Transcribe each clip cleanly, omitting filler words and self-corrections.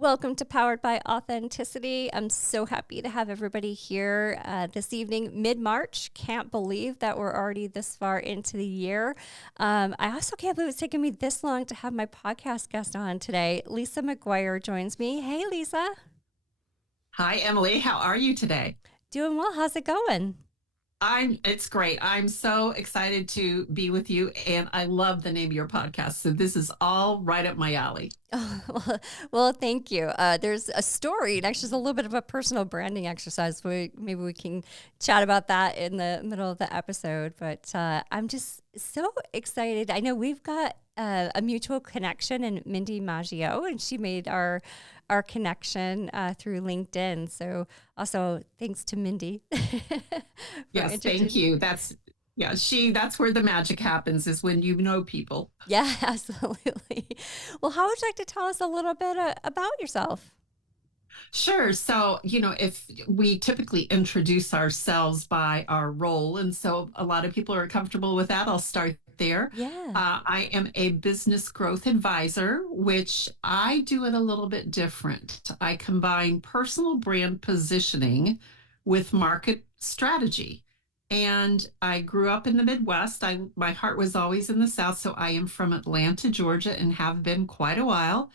Welcome to Powered by Authenticity. I'm so happy to have everybody here this evening, mid-March. Can't believe that we're already this far into the year. I also can't believe it's taken me this long to have my podcast guest on today. Lisa McGuire joins me. Hey, Lisa. Hi, Emily. How are you today? Doing well. How's it going? It's great. I'm so excited to be with you, and I love the name of your podcast. So this is all right up my alley. Oh, well, thank you. There's a story, and actually, it's a little bit of a personal branding exercise. Maybe we can chat about that in the middle of the episode. But I'm just so excited. I know we've got a mutual connection in Mindy Maggio, and she made our connection through LinkedIn. So also thanks to Mindy. Yes, thank you. That's where the magic happens is when you know people. Yeah, absolutely. Well, how would you like to tell us a little bit about yourself? Sure. So, if we typically introduce ourselves by our role, and so a lot of people are comfortable with that, I'll start there. Yeah. I am a business growth advisor, which I do it a little bit different. I combine personal brand positioning with market strategy. And I grew up in the Midwest. My heart was always in the South, so I am from Atlanta, Georgia, and have been quite a while.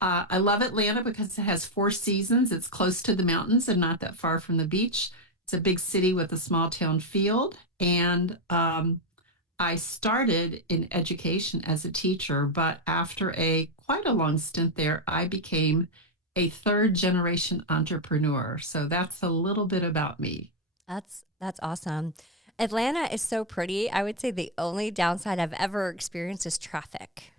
I love Atlanta because it has four seasons. It's close to the mountains and not that far from the beach. It's a big city with a small town field. And I started in education as a teacher, but after a quite a long stint there, I became a third generation entrepreneur. So that's a little bit about me. That's awesome. Atlanta is so pretty. I would say the only downside I've ever experienced is traffic.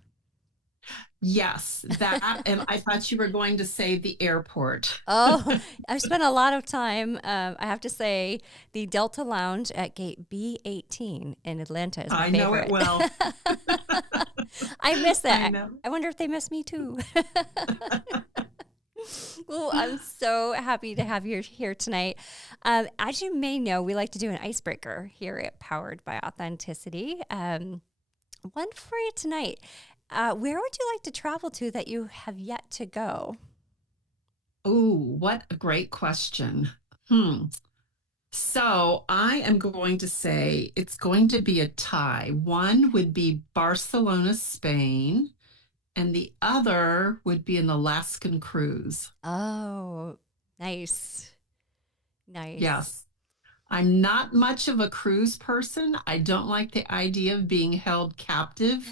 Yes, that. And I thought you were going to say the airport. Oh, I've spent a lot of time. I have to say, the Delta Lounge at Gate B18 in Atlanta is my I know it favorite. well. I miss I that. know. I wonder if they miss me too. Well, I'm so happy to have you here tonight. As you may know, we like to do an icebreaker here at Powered by Authenticity. One for you tonight. Where would you like to travel to that you have yet to go? Oh, what a great question. Hmm. So I am going to say it's going to be a tie. One would be Barcelona, Spain, and the other would be an Alaskan cruise. Oh, nice. Nice. Yes. I'm not much of a cruise person. I don't like the idea of being held captive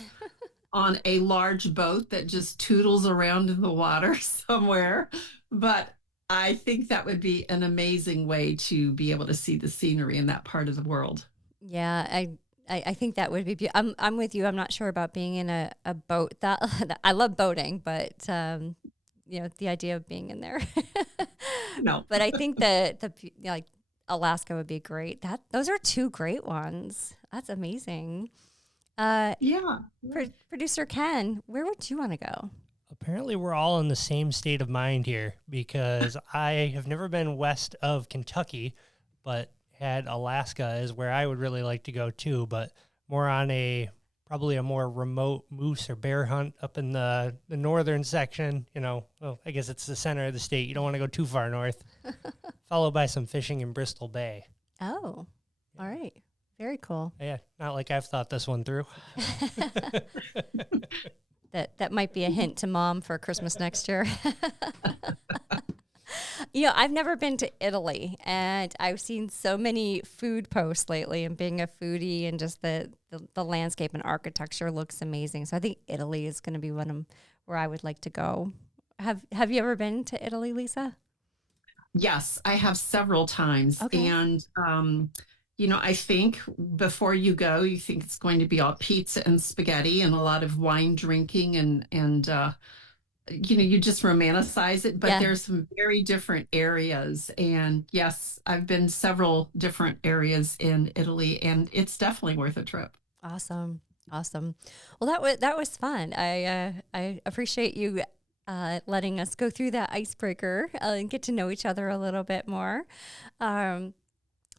on a large boat that just toodles around in the water somewhere. But I think that would be an amazing way to be able to see the scenery in that part of the world. Yeah, I think that would be I'm with you. I'm not sure about being in a boat. That I love boating, but the idea of being in there. No. But I think that like Alaska would be great. Those are two great ones. That's amazing. Uh, Yeah. Producer Ken, where would you want to go? Apparently, we're all in the same state of mind here because I have never been west of Kentucky, but had Alaska is where I would really like to go too, but more on probably a more remote moose or bear hunt up in the northern section. Well, I guess it's the center of the state. You don't want to go too far north, followed by some fishing in Bristol Bay. Oh, all right. Very cool. Yeah, not like I've thought this one through. That might be a hint to mom for Christmas next year. I've never been to Italy, and I've seen so many food posts lately, and being a foodie and just the landscape and architecture looks amazing. So I think Italy is going to be where I would like to go. Have you ever been to Italy, Lisa? Yes, I have several times. Okay. And, I think before you go, you think it's going to be all pizza and spaghetti and a lot of wine drinking and you just romanticize it, but Yeah. there's some very different areas. And yes, I've been several different areas in Italy, and it's definitely worth a trip. Awesome. Awesome. Well, that was fun. I appreciate you letting us go through that icebreaker and get to know each other a little bit more.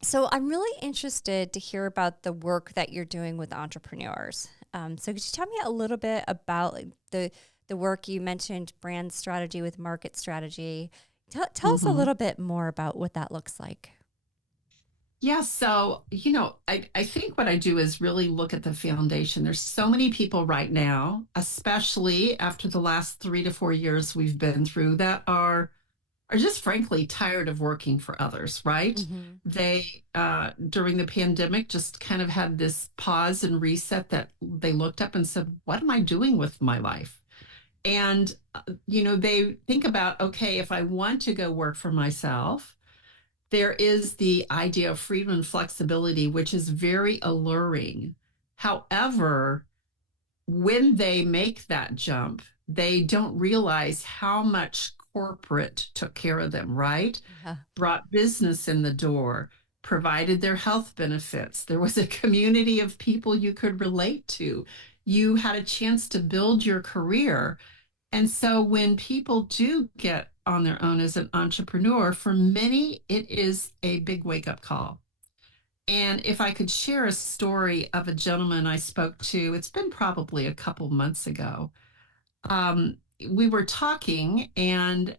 So I'm really interested to hear about the work that you're doing with entrepreneurs. So could you tell me a little bit about like, the work you mentioned, brand strategy with market strategy. Tell us a Mhm. little bit more about what that looks like. Yeah, so, I think what I do is really look at the foundation. There's so many people right now, especially after the last 3 to 4 years we've been through, that are just frankly tired of working for others, right? Mm-hmm. They, during the pandemic, just kind of had this pause and reset that they looked up and said, what am I doing with my life? And, they think about, okay, if I want to go work for myself, there is the idea of freedom and flexibility, which is very alluring. However, when they make that jump, they don't realize how much corporate took care of them, right? Yeah. Brought business in the door, provided their health benefits. There was a community of people you could relate to. You had a chance to build your career. And so when people do get on their own as an entrepreneur, for many, it is a big wake up call. And if I could share a story of a gentleman I spoke to, it's been probably a couple months ago. Um, we were talking, and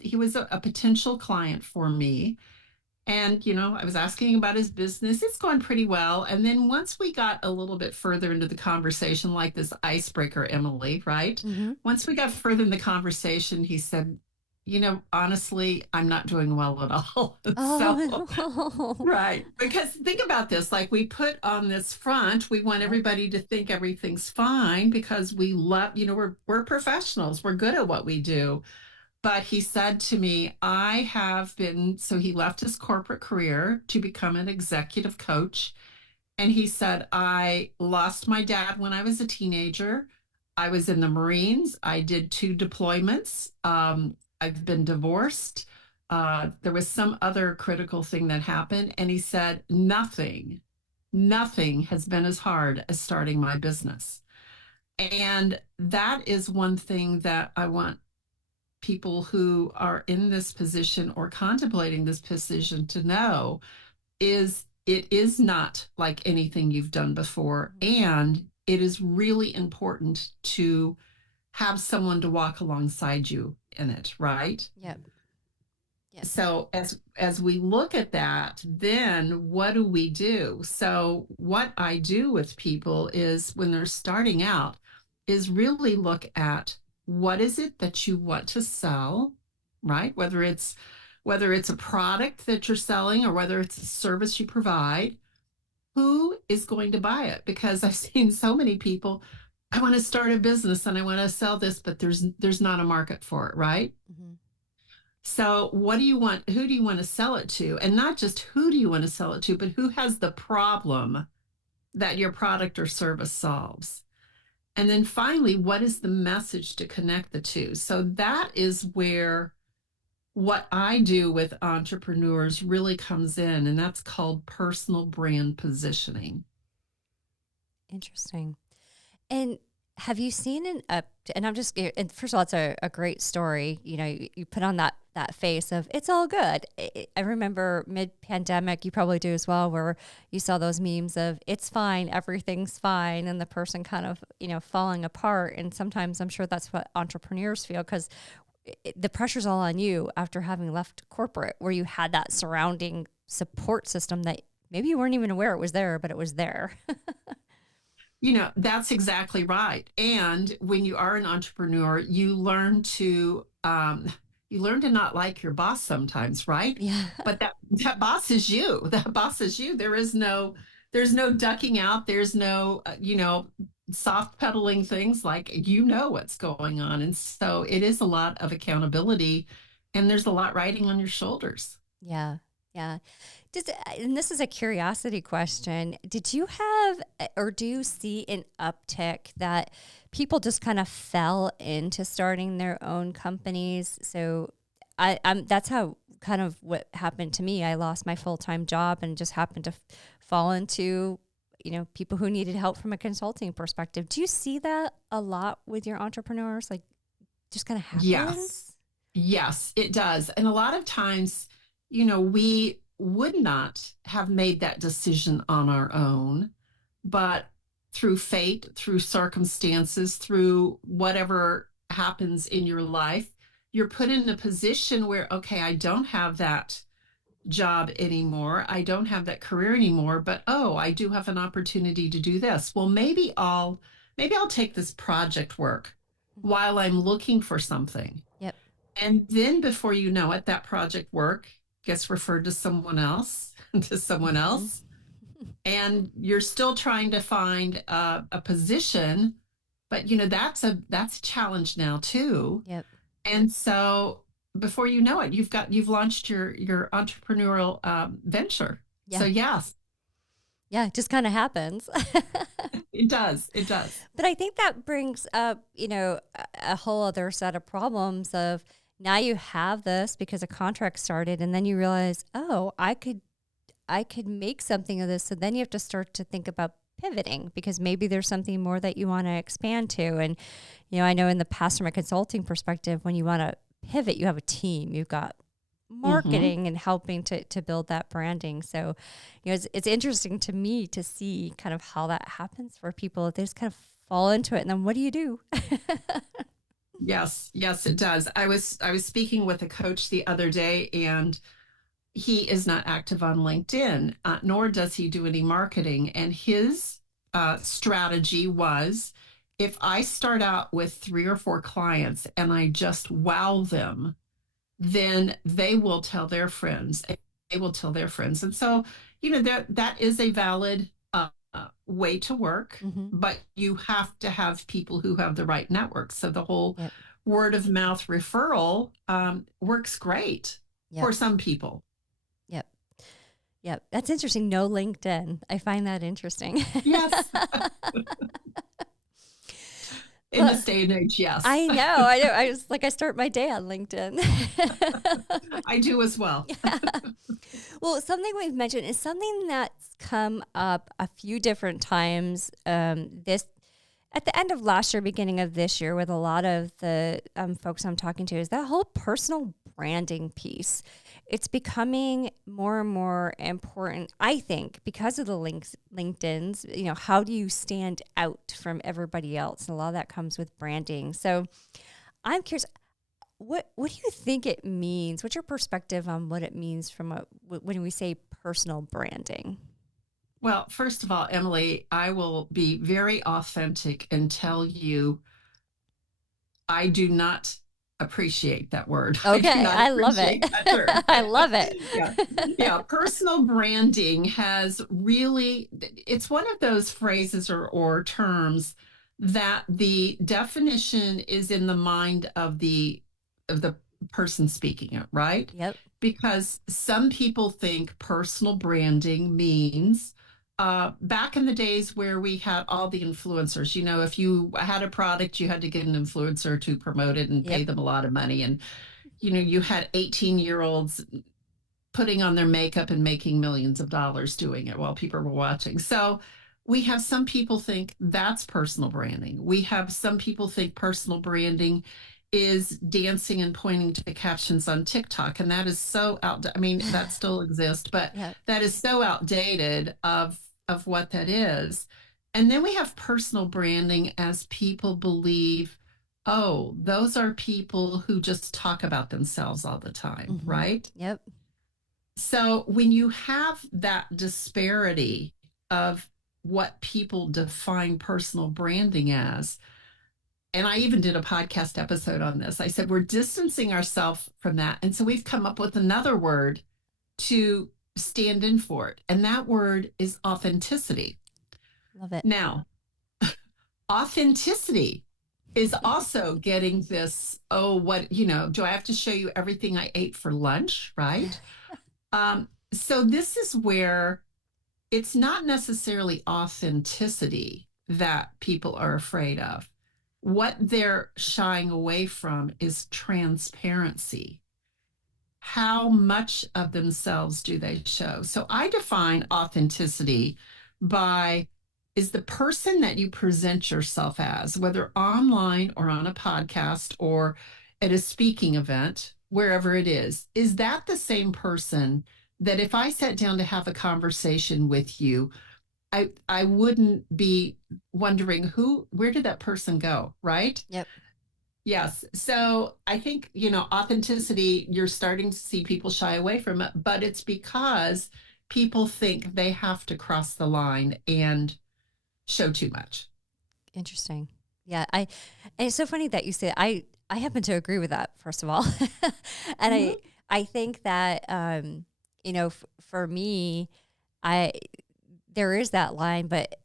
he was a potential client for me. And, I was asking about his business. It's going pretty well. And then once we got a little bit further into the conversation, like this icebreaker, Emily, right? Mm-hmm. Once we got further in the conversation, he said, honestly, I'm not doing well at all. So, Oh, right. Because think about this, like we put on this front, we want yep. everybody to think everything's fine because we love, we're professionals. We're good at what we do. But he said to me, so he left his corporate career to become an executive coach. And he said, I lost my dad when I was a teenager. I was in the Marines. I did 2 deployments. I've been divorced. There was some other critical thing that happened. And he said, nothing has been as hard as starting my business. And that is one thing that I want people who are in this position or contemplating this position to know is it is not like anything you've done before. And it is really important to have someone to walk alongside you in it, right? Yep. Yep. So as we look at that, then what do we do? So what I do with people is when they're starting out is really look at what is it that you want to sell, right? Whether it's a product that you're selling or whether it's a service you provide, who is going to buy it? Because I've seen so many people, I want to start a business and I want to sell this, but there's not a market for it, right? Mm-hmm. So what do you want? Who do you want to sell it to? And not just who do you want to sell it to, but who has the problem that your product or service solves? And then finally, what is the message to connect the two? So that is where what I do with entrepreneurs really comes in, and that's called personal brand positioning. Interesting. And have you seen and I'm just, and first of all, it's a great story. You put on that face of it's all good. I remember mid-pandemic, you probably do as well, where you saw those memes of it's fine, everything's fine, and the person kind of, falling apart. And sometimes I'm sure that's what entrepreneurs feel because the pressure's all on you after having left corporate, where you had that surrounding support system that maybe you weren't even aware it was there, but it was there. That's exactly right. And when you are an entrepreneur, you learn to not like your boss sometimes, right? Yeah. But that boss is you. That boss is you. There's no ducking out. There's no soft pedaling things, like what's going on. And so it is a lot of accountability, and there's a lot riding on your shoulders. Yeah. Yeah. And this is a curiosity question. Did you have, or do you see an uptick that people just kind of fell into starting their own companies? So that's how kind of what happened to me. I lost my full-time job and just happened to fall into, people who needed help from a consulting perspective. Do you see that a lot with your entrepreneurs? Like just kind of happens? Yes, it does. And a lot of times, we would not have made that decision on our own, but through fate, through circumstances, through whatever happens in your life, you're put in a position where, okay, I don't have that job anymore. I don't have that career anymore, but oh, I do have an opportunity to do this. Well, maybe I'll take this project work while I'm looking for something. Yep. And then before you know it, that project work gets referred to someone else, to someone else. And you're still trying to find a position, but that's a challenge now too. Yep. And so before you know it, you've launched your entrepreneurial venture. Yeah. So yes, Yeah, it just kind of happens. it does. It does. But I think that brings up, a whole other set of problems of now you have this because a contract started and then you realize, oh, I could make something of this. So then you have to start to think about pivoting because maybe there's something more that you want to expand to. And, I know in the past from a consulting perspective, when you want to pivot, you have a team, you've got marketing and helping to build that branding. So, it's interesting to me to see kind of how that happens for people. They just kind of fall into it. And then what do you do? Yes, it does. I was speaking with a coach the other day, and he is not active on LinkedIn, nor does he do any marketing. And his strategy was, if I start out with 3 or 4 clients and I just wow them, then they will tell their friends. They will tell their friends. And so, that is a valid way to work, but you have to have people who have the right network. So the whole word of mouth referral works great for some people. Yep. That's interesting. No LinkedIn. I find that interesting. Yes. In this day and age, yes. I know. I start my day on LinkedIn. I do as well. Yeah. Well, something we've mentioned is something that's come up a few different times. This at the end of last year, beginning of this year, with a lot of the folks I'm talking to, is that whole personal branding piece. It's becoming more and more important, I think, because of the LinkedIn's. How do you stand out from everybody else? And a lot of that comes with branding. So I'm curious, what do you think it means? What's your perspective on what it means when we say personal branding? Well, first of all, Emily, I will be very authentic and tell you I do not appreciate that word. Okay, I love it. I love it. Yeah. Personal branding it's one of those phrases or terms that the definition is in the mind of the person speaking it, right? Yep. Because some people think personal branding means back in the days where we had all the influencers, if you had a product, you had to get an influencer to promote it and pay them a lot of money. And, you had 18-year-olds putting on their makeup and making millions of dollars doing it while people were watching. So we have some people think that's personal branding. We have some people think personal branding is dancing and pointing to the captions on TikTok. And that is so that still exists, but that is so outdated of what that is. And then we have personal branding as people believe, oh, those are people who just talk about themselves all the time, right? Yep. So when you have that disparity of what people define personal branding as, and I even did a podcast episode on this, I said, we're distancing ourselves from that. And so we've come up with another word to stand in for it. And that word is authenticity. Love it. Now, authenticity is also getting this, do I have to show you everything I ate for lunch, right? So this is where it's not necessarily authenticity that people are afraid of. What they're shying away from is transparency. How much of themselves do they show? So I define authenticity is the person that you present yourself as, whether online or on a podcast or at a speaking event, wherever it is that the same person that if I sat down to have a conversation with you, I wouldn't be wondering where did that person go, right? Yep. Yes. So I think, authenticity, you're starting to see people shy away from it, but it's because people think they have to cross the line and show too much. Interesting. Yeah, and it's so funny that you say I happen to agree with that, first of all. And Mhm. I think that for me, I there is that line, but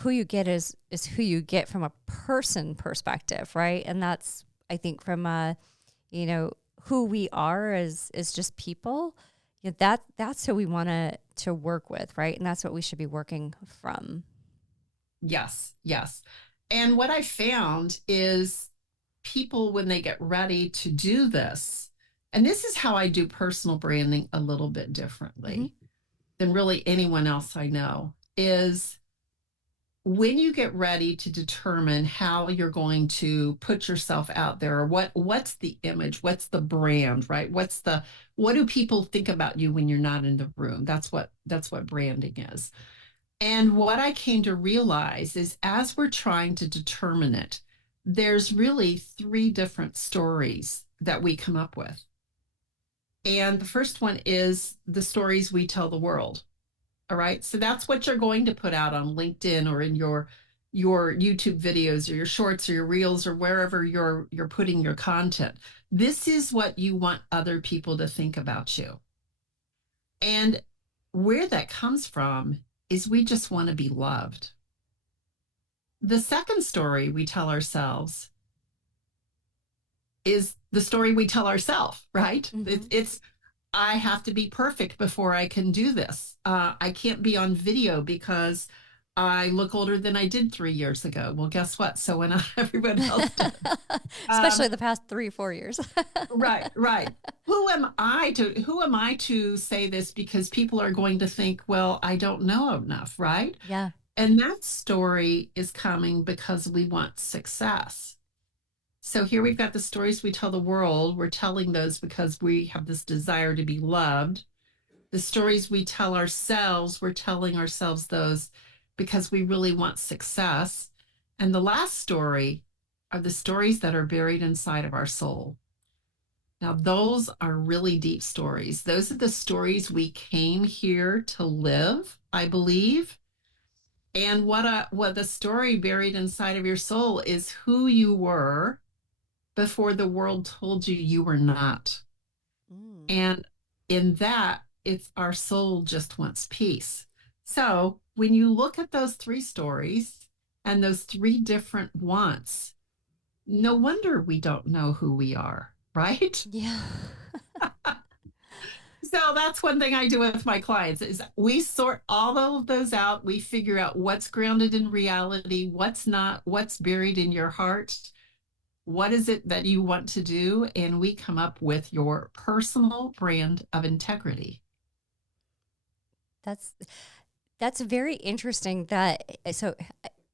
who you get is who you get from a person perspective, right? And that's, I think, from you know who we are as just people. That's who we want to work with, right? And that's what we should be working from. Yes, yes. And what I found is people, when they get ready to do this, and this is how I do personal branding a little bit Hmm. differently than really anyone else I know, is when you get ready to determine how you're going to put yourself out there, or what's the image, what's the brand, right? What do people think about you when you're not in the room? That's what branding is. And what I came to realize is, as we're trying to determine it, there's really three different stories that we come up with. And the first one is the stories we tell the world. All right. So that's what you're going to put out on LinkedIn, or in your YouTube videos, or your shorts, or your reels, or wherever you're putting your content. This is what you want other people to think about you. And where that comes from is we just want to be loved. The second story we tell ourselves is the story we tell ourselves, right? Hmm. It's I have to be perfect before I can do this. I can't be on video because I look older than I did 3 years ago. Well, guess what? So when everyone else does. Especially Um, the past 3 4 years. right, right. Who am I to say this, because people are going to think, well, I don't know enough, right? Yeah. And that story is coming because we want success. So here we've got the stories we tell the world. We're telling those because we have this desire to be loved. The stories we tell ourselves, we're telling ourselves those because we really want success. And the last story are the stories that are buried inside of our soul. Now, those are really deep stories. Those are the stories we came here to live, I believe. And what the story buried inside of your soul is who you were before the world told you you were not. Mm. And in that, it's our soul just wants peace. So when you look at those three stories and those three different wants, no wonder we don't know who we are, right? Yeah. So that's one thing I do with my clients, is we sort all of those out. We figure out what's grounded in reality, what's not, what's buried in your heart. What is it that you want to do? And we come up with your personal brand of integrity. That's that's very interesting.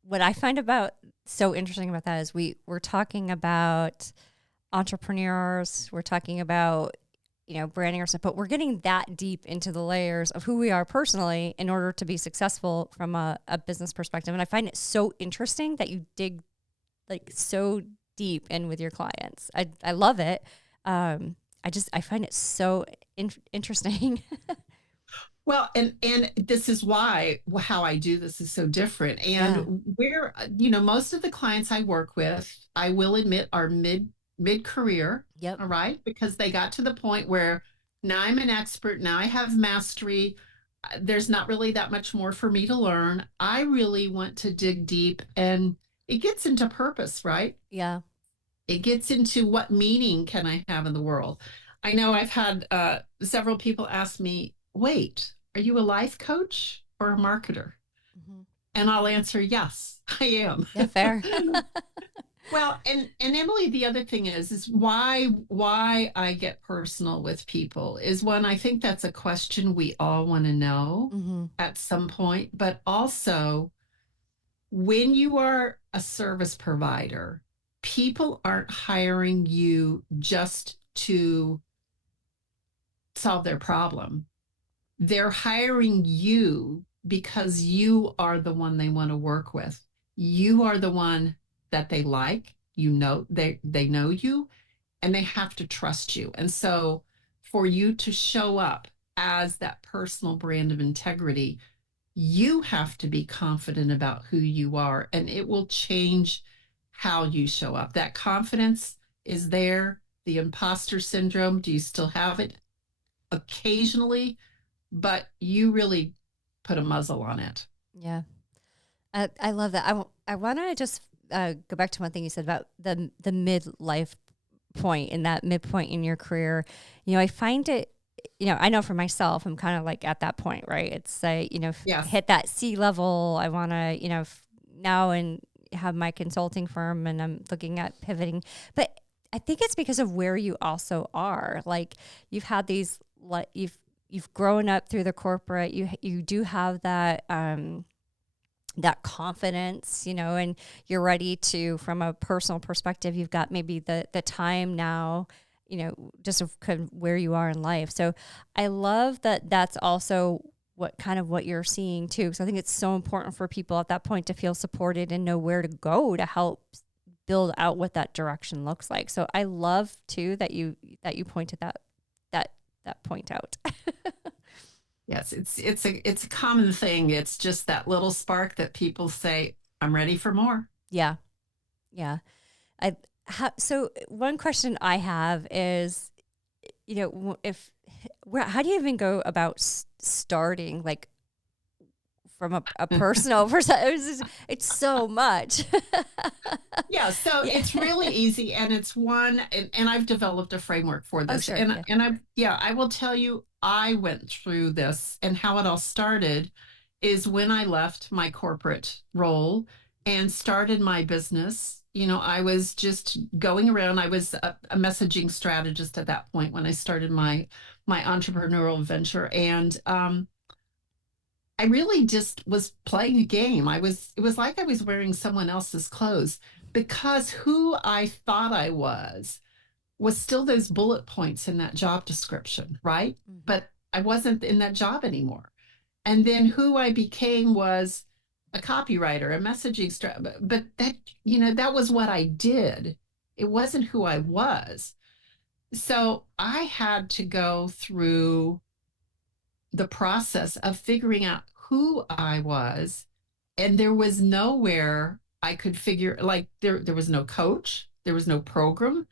What I find about so interesting about that is we're talking about entrepreneurs, we're talking about branding ourselves, but we're getting that deep into the layers of who we are personally in order to be successful from a business perspective. And I find it so interesting that you dig like so deep in with your clients. I love it. I find it so interesting. Well, and this is why how I do this is so different. Yeah. And most of the clients I work with, I will admit, are mid career, Yep. all right, because they got to the point where now I'm an expert, now I have mastery. There's not really that much more for me to learn. I really want to dig deep, and it gets into purpose, right? Yeah. It gets into what meaning can I have in the world. I know I've had several people ask me, wait, are you a life coach or a marketer? Hmm. And I'll answer, yes, I am. Yeah. Fair. Well, and Emily, the other thing is why I get personal with people is, when I think that's a question we all want to know Hmm. at some point, but also when you are a service provider, people aren't hiring you just to solve their problem. They're hiring you because you are the one they want to work with. You are the one that they like. they know you, and they have to trust you. And so for you to show up as that personal brand of integrity, you have to be confident about who you are, and it will change how you show up. That confidence is there. The imposter syndrome, do you still have it? Occasionally, but you really put a muzzle on it. Yeah. I love that. I want to just go back to one thing you said about the midlife point, in that midpoint in your career. I find it, I know for myself, I'm kind of like at that point, right? It's Yes. hit that C level. I want to, now and have my consulting firm, and I'm looking at pivoting. But I think it's because of where you also are. Like, you've had these, you've grown up through the corporate. You do have that that confidence, and you're ready to, from a personal perspective, you've got maybe the time now, just of kind of where you are in life. So I love that that's also what you're seeing too. So I think it's so important for people at that point to feel supported and know where to go to help build out what that direction looks like. So I love too that you pointed that point out. Yes, it's a common thing. It's just that little spark that people say, I'm ready for more. Yeah. Yeah. So one question I have is, how do you even go about starting, like, from a personal perspective? It's so much. Yeah, so it's really easy, and it's one, and I've developed a framework for this. Sure. I will tell you, I went through this, and how it all started is when I left my corporate role and started my business. I was just going around. I was a messaging strategist at that point when I started my entrepreneurial venture, and I really just was playing a game. It was like I was wearing someone else's clothes, because who I thought I was still those bullet points in that job description, right? Mm-hmm. But I wasn't in that job anymore. And then who I became was a copywriter, a messaging but that was what I did. It wasn't who I was. So I had to go through the process of figuring out who I was. And there was nowhere I could figure, like, there was no coach, there was no program,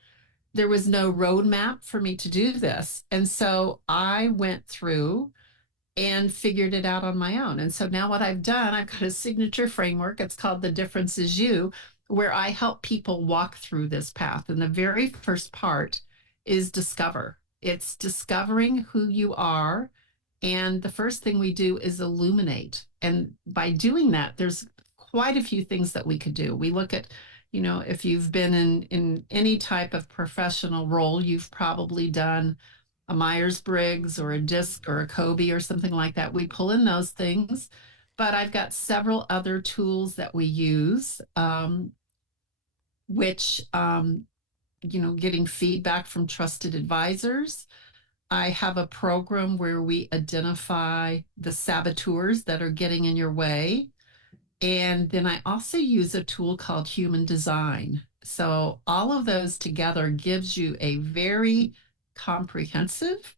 there was no roadmap for me to do this. And so I went through and figured it out on my own. And so now what I've done, I've got a signature framework. It's called The Difference Is You, where I help people walk through this path. And the very first part is discover. It's discovering who you are. And the first thing we do is illuminate. And by doing that, there's quite a few things that we could do. We look at, if you've been in any type of professional role, you've probably done a Myers-Briggs or a DISC or a Kobe or something like that. We pull in those things. But I've got several other tools that we use, which, getting feedback from trusted advisors. I have a program where we identify the saboteurs that are getting in your way. And then I also use a tool called human design. So all of those together gives you a very comprehensive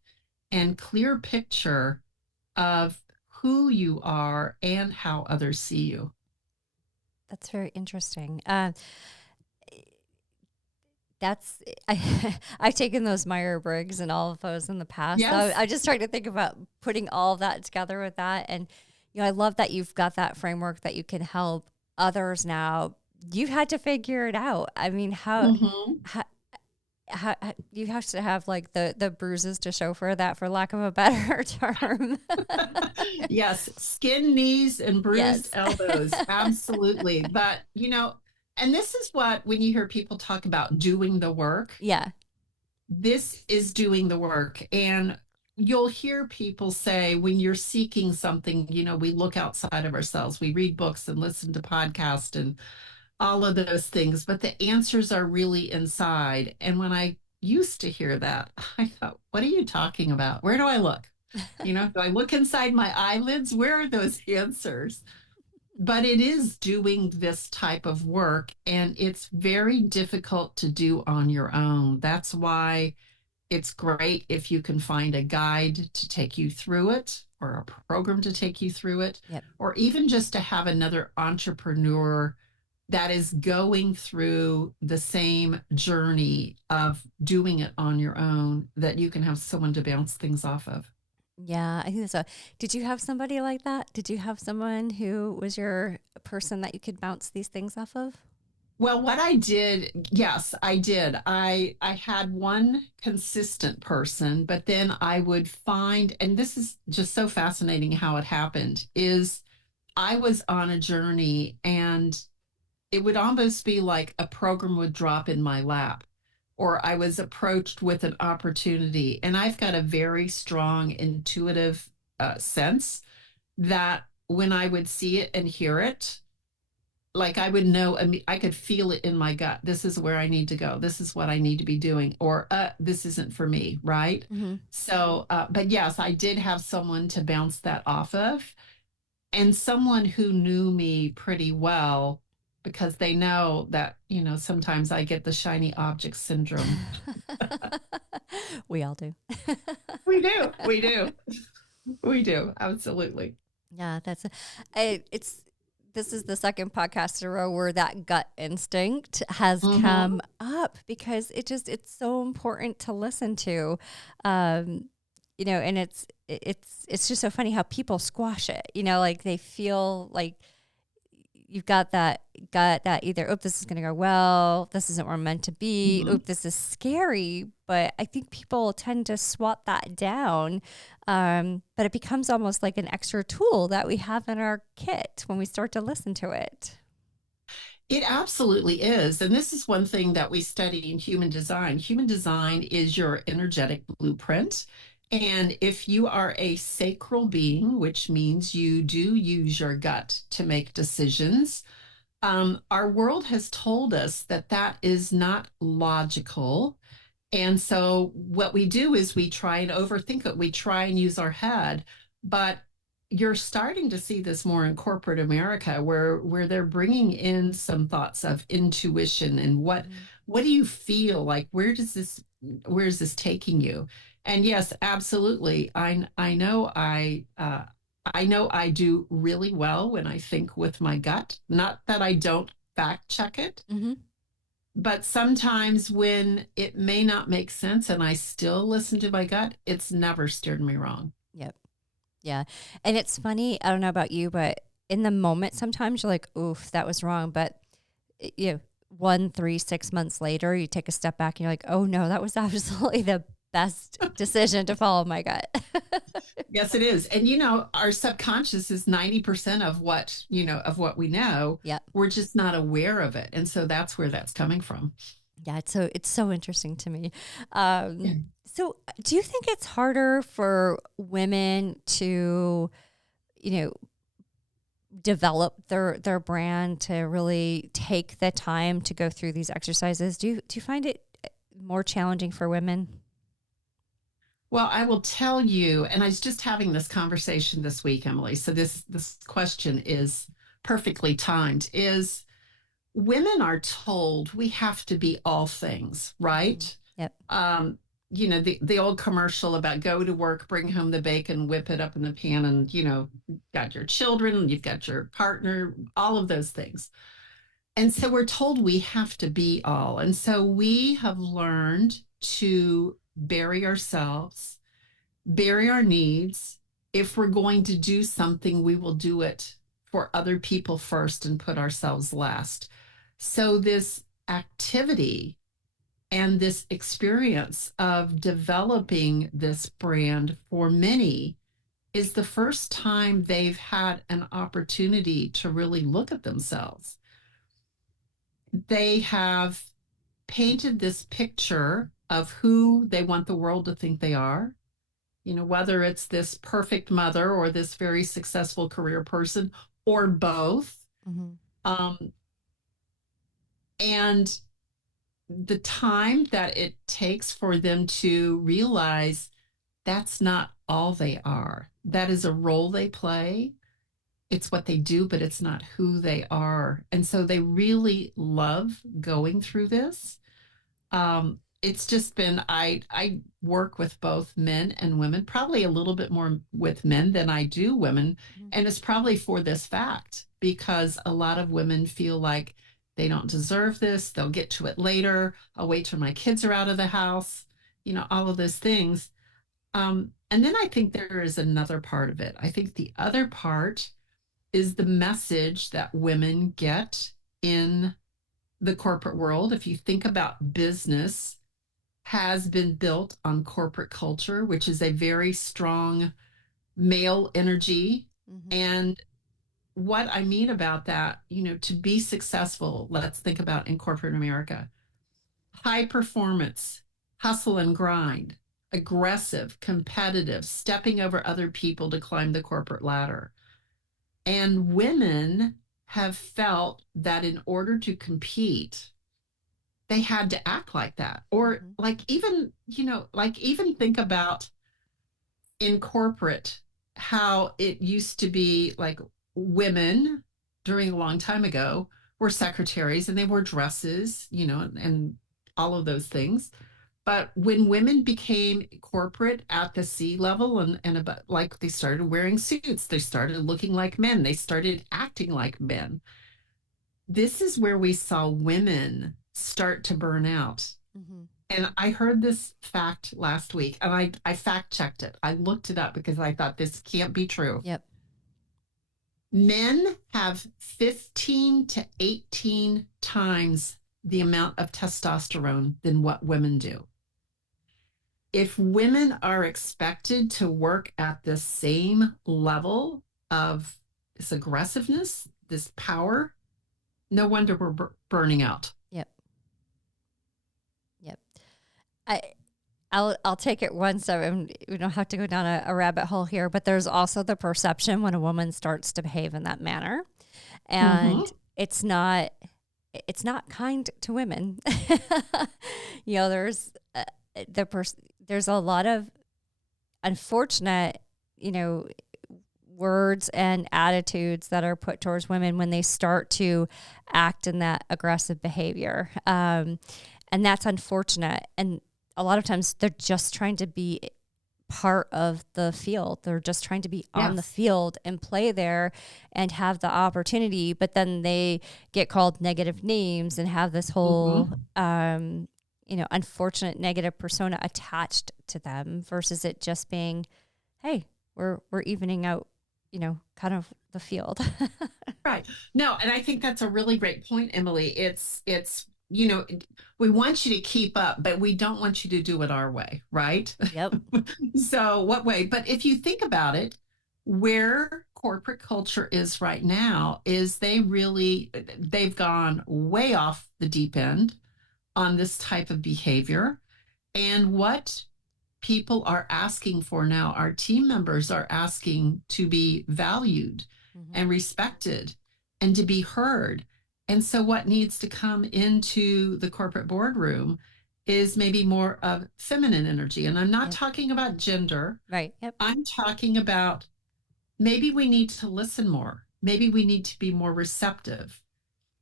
and clear picture of who you are and how others see you. That's very interesting. I've taken those Myers-Briggs and all of those in the past. Yes. So I just tried to think about putting all of that together with that. And, I love that you've got that framework that you can help others now. You've had to figure it out. I mean, how you have to have, like, the bruises to show for that, for lack of a better term. Yes. Skin knees and bruised elbows. Absolutely. But, and this is when you hear people talk about doing the work. Yeah. This is doing the work. And you'll hear people say, when you're seeking something, we look outside of ourselves. We read books and listen to podcasts and all of those things, but the answers are really inside. And when I used to hear that, I thought, what are you talking about? Where do I look? Do I look inside my eyelids? Where are those answers? but it is doing this type of work, and it's very difficult to do on your own. That's why it's great if you can find a guide to take you through it, or a program to take you through it, Yep. or even just to have another entrepreneur that is going through the same journey of doing it on your own, that you can have someone to bounce things off of. Yeah, I think that's a. Did you have somebody like that? Did you have someone who was your person that you could bounce these things off of? Well, what I did, yes, I did. I had one consistent person, but then I would find, and this is just so fascinating how it happened, is I was on a journey, and it would almost be like a program would drop in my lap, or I was approached with an opportunity. And I've got a very strong intuitive sense that when I would see it and hear it, like I would know, I could feel it in my gut. This is where I need to go. This is what I need to be doing, or this isn't for me, right? Mm-hmm. So, but yes, I did have someone to bounce that off of, and someone who knew me pretty well, because they know that, sometimes I get the shiny object syndrome. We all do. We do. We do. We do. Absolutely. Yeah, it's this is the second podcast in a row where that gut instinct has come up, because it's so important to listen to, and it's just so funny how people squash it, like they feel like you've got that gut that either, oh, this is going to go well, this isn't where I'm meant to be, oh, this is scary. But I think people tend to swat that down. But it becomes almost like an extra tool that we have in our kit when we start to listen to it. It absolutely is. And this is one thing that we study in human design. Human design is your energetic blueprint. And if you are a sacral being, which means you do use your gut to make decisions, our world has told us that that is not logical. And so what we do is we try and overthink it. We try and use our head. But you're starting to see this more in corporate America, where they're bringing in some thoughts of intuition and what do you feel like? Where is this taking you? And yes, absolutely. I know I do really well when I think with my gut. Not that I don't fact check it, Mm-hmm. but sometimes when it may not make sense and I still listen to my gut, it's never steered me wrong. Yep. Yeah. And it's funny, I don't know about you, but in the moment, sometimes you're like, oof, that was wrong. But, 1, 3, 6 months later, you take a step back and you're like, oh no, that was absolutely the best decision to follow my gut. Yes, it is. And our subconscious is 90% of what we know. Yep. We're just not aware of it. And so that's where that's coming from. Yeah, it's so interesting to me. Yeah. So do you think it's harder for women to, develop their brand, to really take the time to go through these exercises? Do you find it more challenging for women? Well, I will tell you, and I was just having this conversation this week, Emily. So this question is perfectly timed. Is women are told we have to be all things, right? Yep. The old commercial about go to work, bring home the bacon, whip it up in the pan, and got your children, you've got your partner, all of those things. And so we're told we have to be all. And so we have learned to bury ourselves, bury our needs. If we're going to do something, we will do it for other people first and put ourselves last. So this activity and this experience of developing this brand for many is the first time they've had an opportunity to really look at themselves. They have painted this picture of who they want the world to think they are, whether it's this perfect mother or this very successful career person or both. Mm-hmm. And the time that it takes for them to realize that's not all they are. That is a role they play. it's what they do, but it's not who they are. And so they really love going through this. It's just been I work with both men and women, probably a little bit more with men than I do women, Mhm. and it's probably for this fact because a lot of women feel like they don't deserve this. They'll get to it later. I'll wait till my kids are out of the house. All of those things. And then I think there is another part of it. I think the other part is the message that women get in the corporate world. If you think about business, has been built on corporate culture, which is a very strong male energy. Mhm. And what I mean about that, to be successful, let's think about in corporate America, high performance, hustle and grind, aggressive, competitive, stepping over other people to climb the corporate ladder. And women have felt that in order to compete, they had to act like that. Or Mhm. even think about in corporate how it used to be like women during a long time ago were secretaries and they wore dresses, and all of those things. But when women became corporate at the C level and about like they started wearing suits, they started looking like men, they started acting like men. This is where we saw women start to burn out. Mhm. And I heard this fact last week and I fact checked it. I looked it up because I thought this can't be true. Yep. Men have 15 to 18 times the amount of testosterone than what women do. If women are expected to work at the same level of this aggressiveness, this power, no wonder we're burning out. Yep. Yep. I I'll take it one step, and we don't have to go down a rabbit hole here, but there's also the perception when a woman starts to behave in that manner, and Mm-hmm. it's not kind to women. There's there's a lot of unfortunate, words and attitudes that are put towards women when they start to act in that aggressive behavior. And that's unfortunate. And a lot of times they're just trying to be part of the field. They're just trying to be on the Yes. field and play there and have the opportunity, but then they get called negative names and have this whole, Mm-hmm. unfortunate negative persona attached to them versus it just being, hey, we're evening out, kind of the field. Right. No, and I think that's a really great point, Emily. We want you to keep up, but we don't want you to do it our way, right? Yep. So what way? But if you think about it, where corporate culture is right now is they've gone way off the deep end on this type of behavior. And what people are asking for now, our team members are asking to be valued Mm-hmm. and respected and to be heard. And so, what needs to come into the corporate boardroom is maybe more of feminine energy. And I'm not Yep. talking about gender, Right. Yep. I'm talking about maybe we need to listen more. Maybe we need to be more receptive.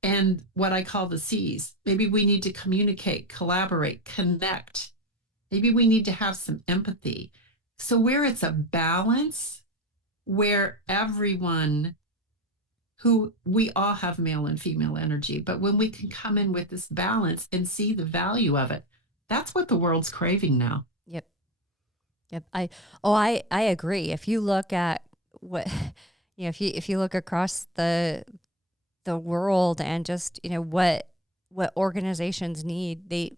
And what I call the C's, maybe we need to communicate, collaborate, connect. Maybe we need to have some empathy. So, where it's a balance, where everyone who we all have male and female energy, but when we can come in with this balance and see the value of it, that's what the world's craving now. Yep. Yep. I agree. If you look at what, if you look across the world and just, what organizations need, they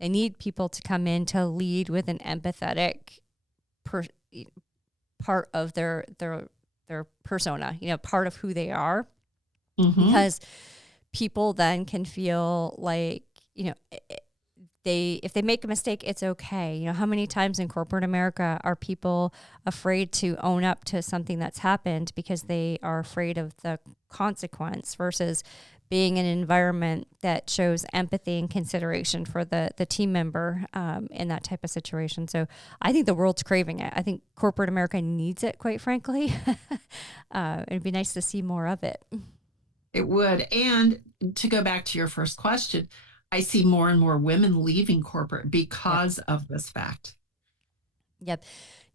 need people to come in to lead with an empathetic per, part of their persona, part of who they are, Mm-hmm. because people then can feel like, if they make a mistake, it's okay. How many times in corporate America are people afraid to own up to something that's happened because they are afraid of the consequence versus being in an environment that shows empathy and consideration for the team member in that type of situation. So I think the world's craving it. I think corporate America needs it, quite frankly. It'd be nice to see more of it. It would. And to go back to your first question, I see more and more women leaving corporate because of this fact. Yep.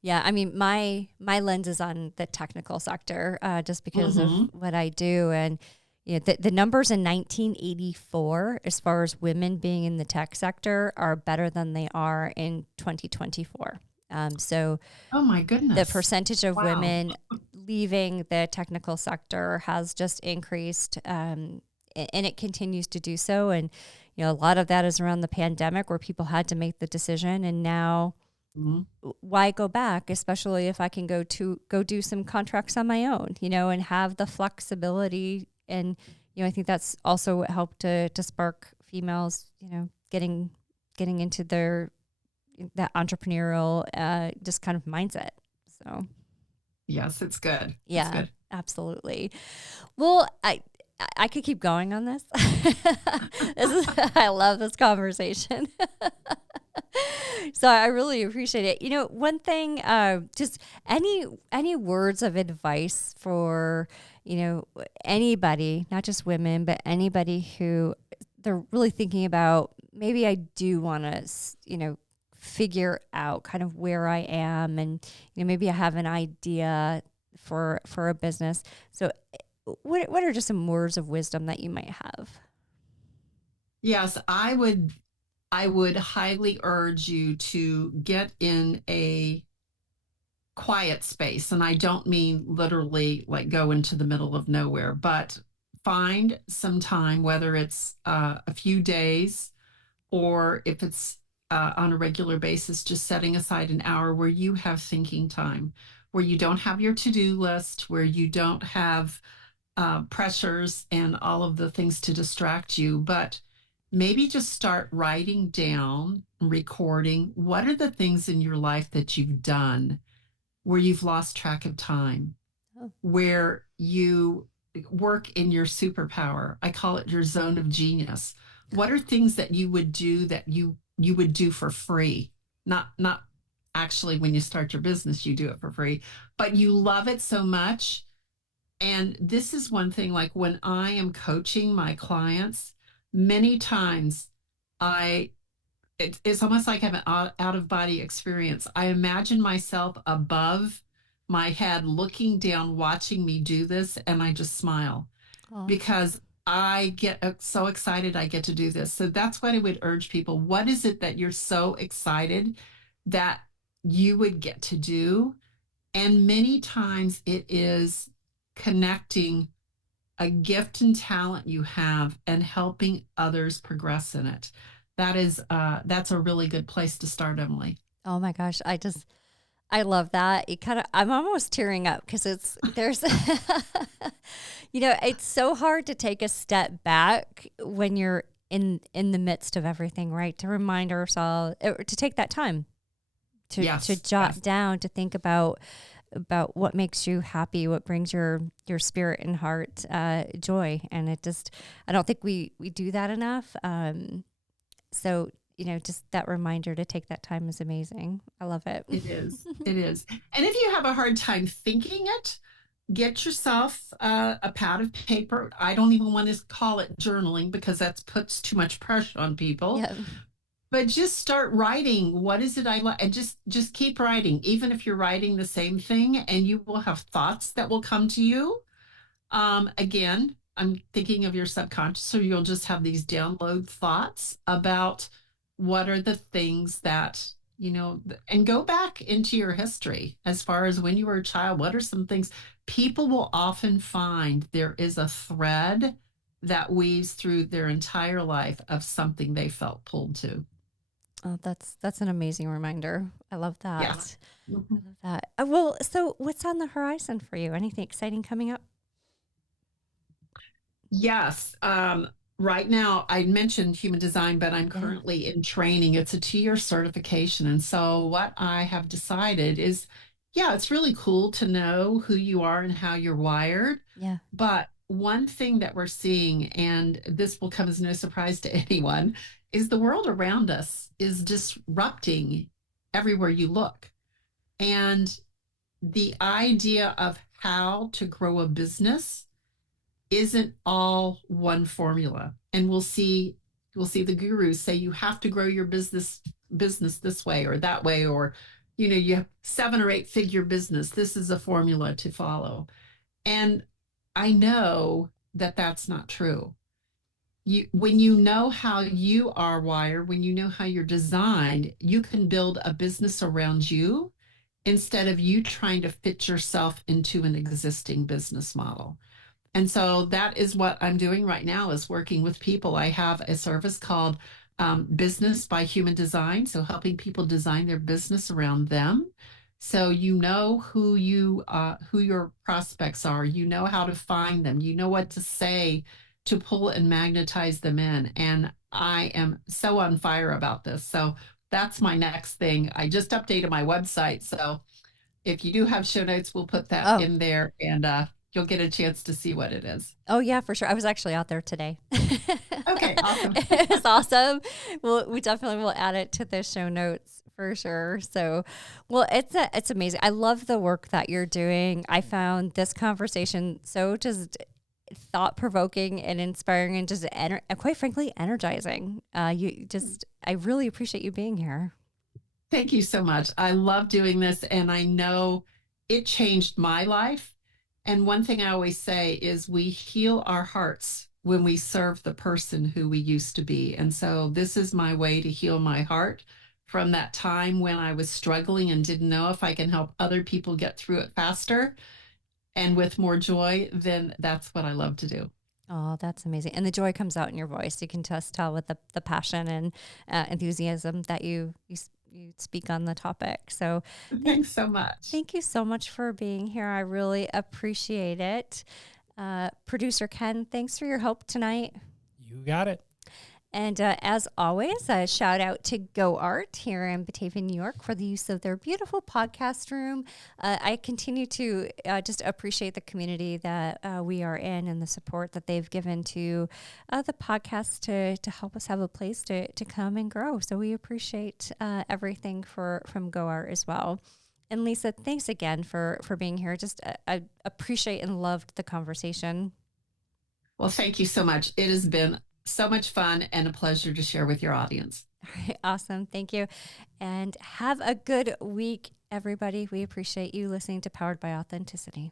Yeah. I mean, my lens is on the technical sector, just because of what I do. And, the numbers in 1984, as far as women being in the tech sector, are better than they are in 2024. So oh my goodness, the percentage of women leaving the technical sector has just increased, and it continues to do so. And, a lot of that is around the pandemic, where people had to make the decision. And now, why go back, especially if I can go do some contracts on my own, and have the flexibility. And, I think that's also what helped to spark females, getting into that entrepreneurial, just kind of mindset. So. Yes, it's good. Yeah, it's good. Absolutely. Well, I could keep going on this. I love this conversation. So I really appreciate it. One thing, just any words of advice for, anybody, not just women, but anybody who they're really thinking about, maybe I do want to, figure out kind of where I am, and, maybe I have an idea for a business. So what are just some words of wisdom that you might have? Yes, I would highly urge you to get in a quiet space. And I don't mean literally like go into the middle of nowhere, but find some time, whether it's a few days or if it's on a regular basis, just setting aside an hour where you have thinking time, where you don't have your to-do list, where you don't have pressures and all of the things to distract you, but maybe just start writing down, recording what are the things in your life that you've done where you've lost track of time, where you work in your superpower. I call it your zone of genius. What are things that you would do that you would do for free? Not actually when you start your business, you do it for free, but you love it so much. And this is one thing, like when I am coaching my clients, many times it's almost like I have an out of body experience. I imagine myself above my head, looking down, watching me do this, and I just smile because I get so excited I get to do this. So that's what I would urge people. What is it that you're so excited that you would get to do? And many times it is connecting a gift and talent you have and helping others progress in it. That's a really good place to start, Emily. Oh my gosh. I love that. I'm almost tearing up because there's, it's so hard to take a step back when you're in the midst of everything, right? To remind ourselves, to take that time to jot down, to think about what makes you happy, what brings your spirit and heart joy. And I don't think we do that enough. So, just that reminder to take that time is amazing. I love it. It is. It is. And if you have a hard time thinking it, get yourself a pad of paper. I don't even want to call it journaling because that puts too much pressure on people. Yeah. But just start writing. What is it I like? And just keep writing, even if you're writing the same thing, and you will have thoughts that will come to you. Again, I'm thinking of your subconscious, so you'll just have these download thoughts about what are the things that, and go back into your history as far as when you were a child. What are some things people will often find there is a thread that weaves through their entire life of something they felt pulled to. Oh, that's an amazing reminder. I love that. Yes. Mm-hmm. I love that. Well, so what's on the horizon for you? Anything exciting coming up? Yes. Right now, I mentioned human design, but I'm currently in training. It's a 2-year certification. And so what I have decided is, it's really cool to know who you are and how you're wired. Yeah. But one thing that we're seeing, and this will come as no surprise to anyone, is the world around us is disrupting everywhere you look. And the idea of how to grow a business isn't all one formula. And we'll see the gurus say you have to grow your business this way or that way, or you have 7 or 8 figure business. This is a formula to follow. And I know that that's not true. When you know how you are wired, when you know how you're designed, you can build a business around you instead of you trying to fit yourself into an existing business model. And so that is what I'm doing right now, is working with people. I have a service called Business by Human Design. So helping people design their business around them. So you know who your prospects are. You know how to find them. You know what to say to pull and magnetize them in. And I am so on fire about this. So that's my next thing. I just updated my website. So if you do have show notes, we'll put that in there, and you'll get a chance to see what it is. Oh, yeah, for sure. I was actually out there today. Okay, awesome. It was awesome. Well, we definitely will add it to the show notes for sure. So, well, it's amazing. I love the work that you're doing. I found this conversation so just thought-provoking and inspiring and just, quite frankly, energizing. I really appreciate you being here. Thank you so much. I love doing this, and I know it changed my life. And one thing I always say is we heal our hearts when we serve the person who we used to be. And so this is my way to heal my heart from that time when I was struggling and didn't know if I can help other people get through it faster and with more joy. Then that's what I love to do. Oh, that's amazing. And the joy comes out in your voice. You can just tell with the passion and enthusiasm that you speak on the topic. So thanks so much. Thank you so much for being here. I really appreciate it. Producer Ken, thanks for your help tonight. You got it. And as always, a shout out to Go Art here in Batavia, New York, for the use of their beautiful podcast room. I continue to just appreciate the community that we are in and the support that they've given to the podcast to help us have a place to come and grow. So we appreciate everything from Go Art as well. And Lisa, thanks again for being here. Just I appreciate and loved the conversation. Well, thank you so much. It has been so much fun and a pleasure to share with your audience. All right, awesome. Thank you. And have a good week, everybody. We appreciate you listening to Powered by Authenticity.